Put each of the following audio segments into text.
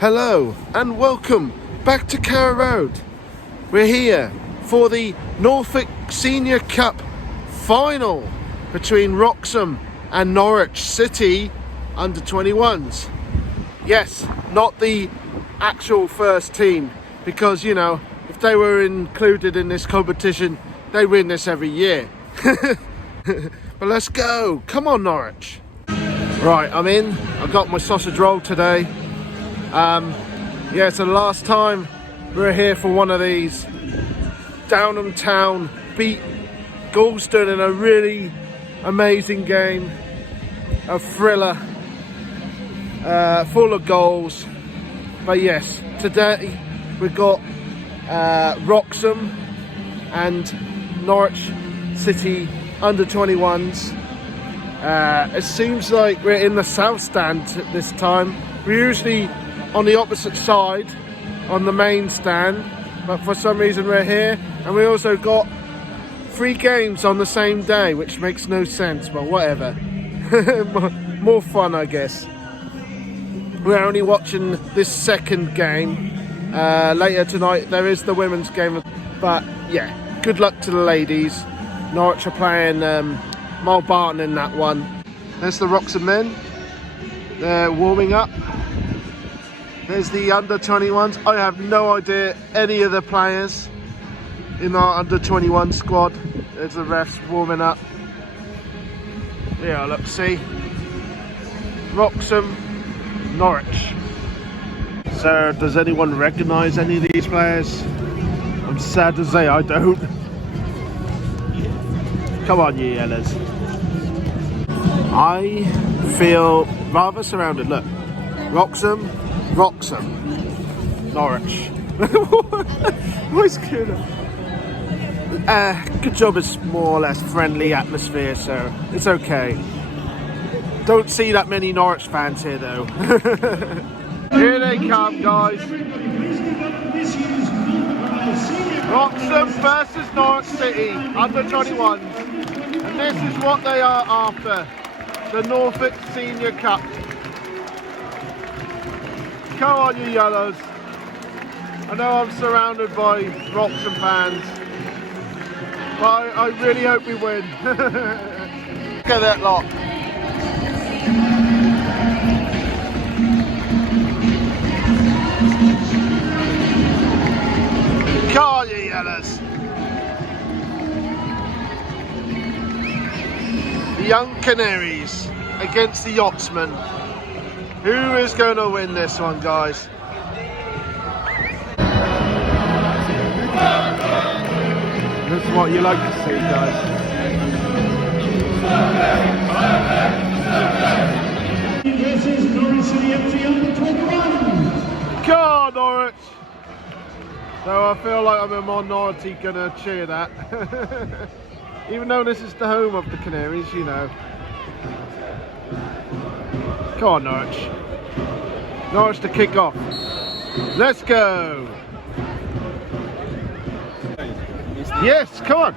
Hello and welcome back to Carrow Road. We're here for the Norfolk Senior Cup final between Wroxham and Norwich City under 21s. Yes, not the actual first team, because you know, if they were included in this competition, they win this every year. But let's go. Come on, Norwich. Right, I'm in. I've got my sausage roll today. Yeah, it's the last time we're here for one of these. Downham Town beat Galston in a really amazing game, a thriller, full of goals. But yes, today we've got Wroxham and Norwich City under 21s. It seems like we're in the south stand this time. We're usually on the opposite side, on the main stand, but for some reason we're here, and we also got 3 games on the same day, which makes no sense, but whatever. More fun, I guess. We're only watching this second game. Later tonight there is the women's game, but yeah, good luck to the ladies. Norwich are playing Barton in that one. There's the Wroxham men. They're warming up. There's the under 21s. I have no idea any of the players in our under 21 squad. There's the refs warming up. Yeah, let's see. Wroxham, Norwich. So, does anyone recognise any of these players? I'm sad to say I don't. Come on, you yellows. I feel rather surrounded. Look, Wroxham, Norwich. What's good? Good job. It's more or less friendly atmosphere, so it's okay. Don't see that many Norwich fans here, though. Here they come, guys. Wroxham versus Norwich City under 21s, and this is what they are after: the Norfolk Senior Cup. Come on, you yellows. I know I'm surrounded by Wroxham fans, but I really hope we win. Look at that lot. Come on, you yellows. The young Canaries against the Yachtsmen. Who is going to win this one, guys? This is what you like to see, guys. Versus Norwich City FC under 21. Come on, Norwich! So I feel like I'm a minority gonna cheer that. Even though this is the home of the Canaries, you know. Come on, Norwich. Norwich to kick off. Let's go! Yes, come on!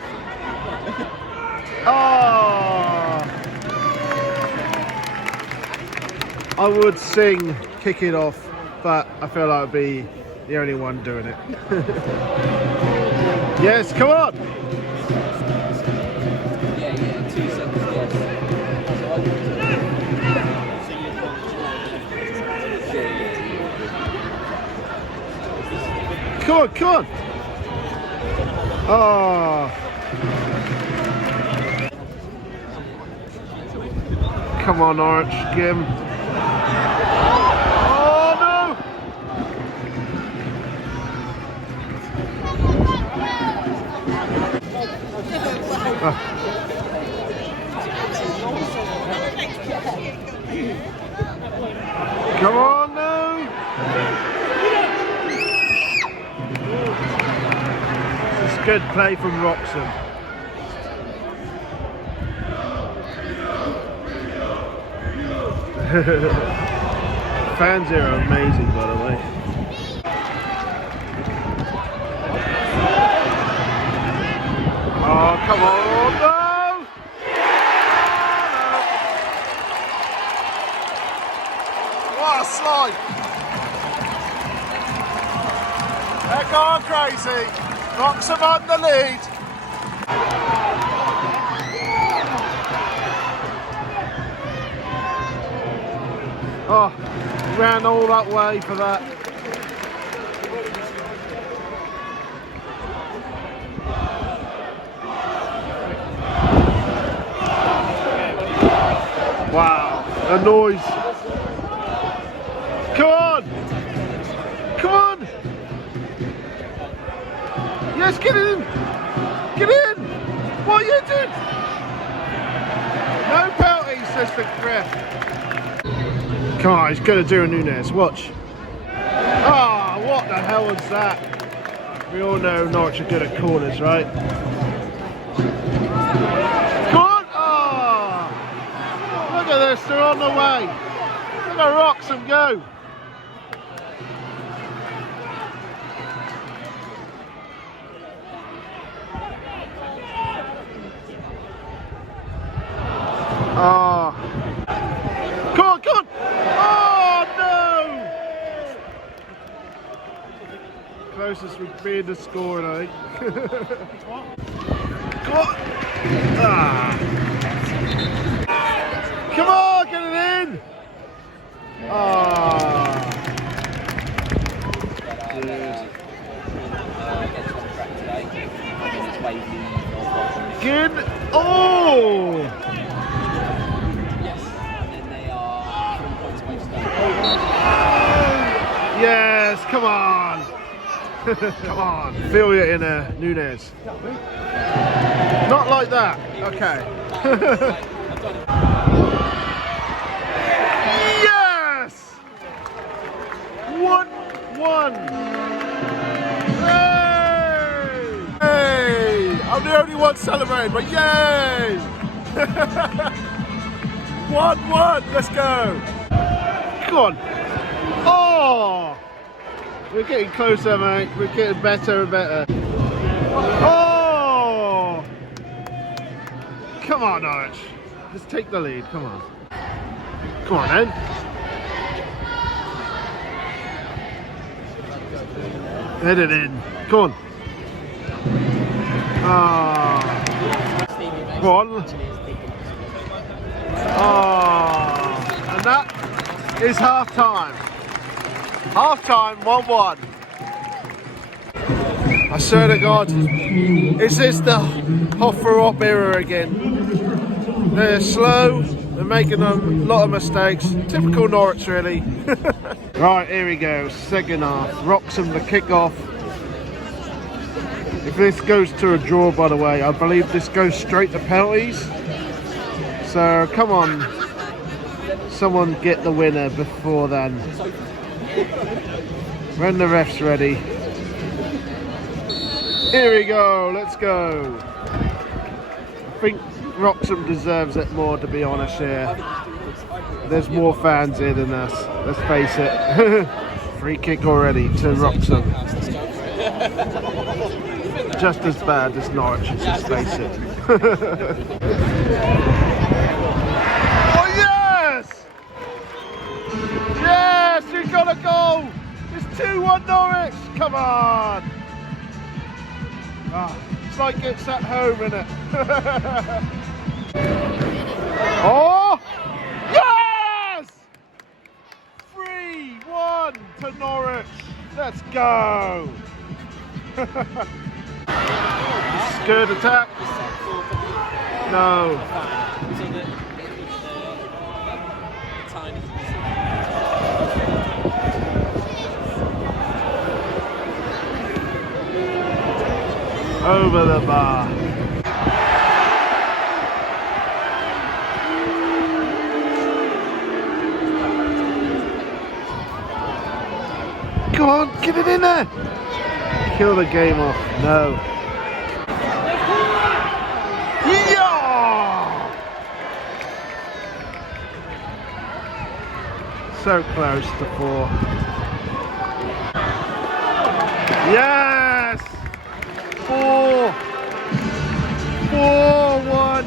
Oh! I would sing kick it off, but I feel like I'd be the only one doing it. Yes, come on! Come on, come on! Oh! Come on, Norwich, Gim. Oh no! Come on, no! It's good play from Wroxham. Fans here are amazing, by the way. Oh, come on, no! What a slide! gone crazy. Wroxham on the lead. Oh, ran all that way for that. Wow, the noise. Come on! Come on! Yes, get in! Get in! What are you doing? No penalty, says the ref. Come on, he's going to do a Nunes. Watch. Ah, oh, what the hell was that? We all know Norwich are good at corners, right? Come on! Oh! Look at this, they're on the way. Look at Wroxham go. Oh. Come on, come on! Oh no! Closest would be the score, I think. Come on! Ah. Come on, get it in! Ah. Good. Oh! Yes, come on. Come on. Feel your inner Nunes. Not like that. Okay. Yes! 1-1. Hey! Hey! I'm the only one celebrating, but yay! 1-1. Let's go. Come on. Oh! We're getting closer, mate. We're getting better and better. Oh! Come on, Norwich. Just take the lead. Come on. Come on, then. Head it in. Come on. Ah. One. Ah. And that is half time. Half time, 1-1. I swear to God, is this the Hoffer Up era again? They're slow, they're making a lot of mistakes. Typical Norwich, really. Right, here we go, second half. Wroxham the kick-off. If this goes to a draw, by the way, I believe this goes straight to penalties. So, come on. Someone get the winner before then. When the ref's ready. Here we go, let's go. I think Wroxham deserves it more, to be honest here. There's more fans here than us, let's face it. Free kick already to Wroxham. Just as bad as Norwich, let's face it. Oh yes! Yes, we got a goal! It's 2-1 Norwich! Come on! Ah, it's like it's at home, innit? Oh! Yes! 3-1 to Norwich! Let's go! Good attack. No. Over the bar. Come on, get it in there. Kill the game off. No. Yeah! So close to 4. Yes! 4-1.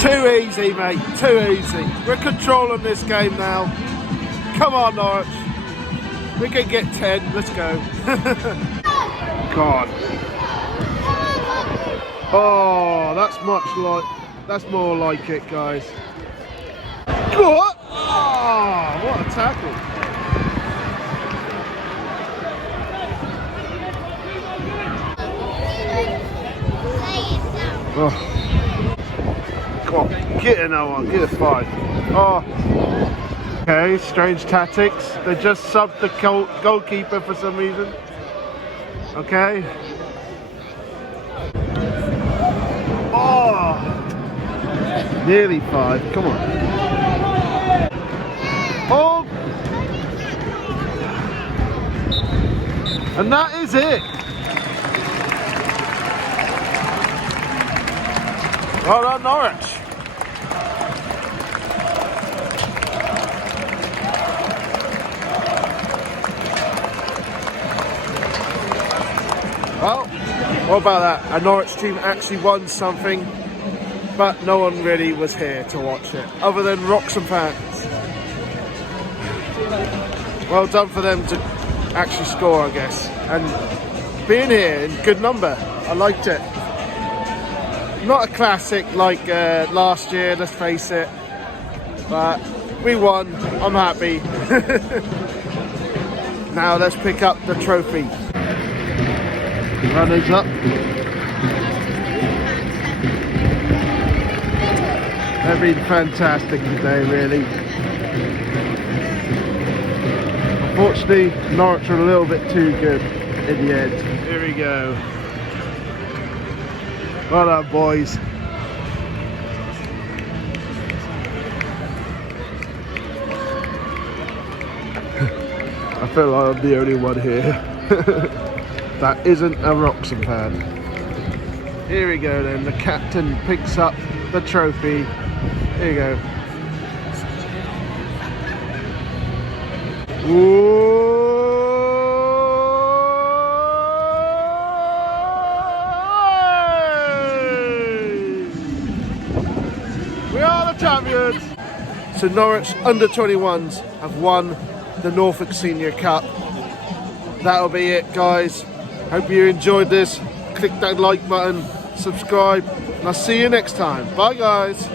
Too easy, mate. Too easy. We're controlling this game now. Come on, Norwich. We can get 10. Let's go. God. Oh, that's more like it, guys. What? Oh, what a tackle. Oh. Come on, get another one, get a 5. Oh. Okay, strange tactics. They just subbed the goalkeeper for some reason. Okay. Oh. Nearly 5, come on. Oh. And that is it. Well done, Norwich. Well, what about that? A Norwich team actually won something, but no one really was here to watch it, other than Wroxham fans. Well done for them to actually score, I guess, and being here in good number. I liked it. Not a classic like last year, let's face it, but we won. I'm happy. Now let's pick up the trophy. Runners up. They've been fantastic today, really. Unfortunately, Norwich are a little bit too good in the end. Here we go. Well done, boys. I feel like I'm the only one here that isn't a Wroxham fan. Here we go then, the captain picks up the trophy. Here you go. Whoa. We are the champions! So Norwich under-21s have won the Norfolk Senior Cup. That'll be it, guys. Hope you enjoyed this. Click that like button, subscribe, and I'll see you next time. Bye, guys.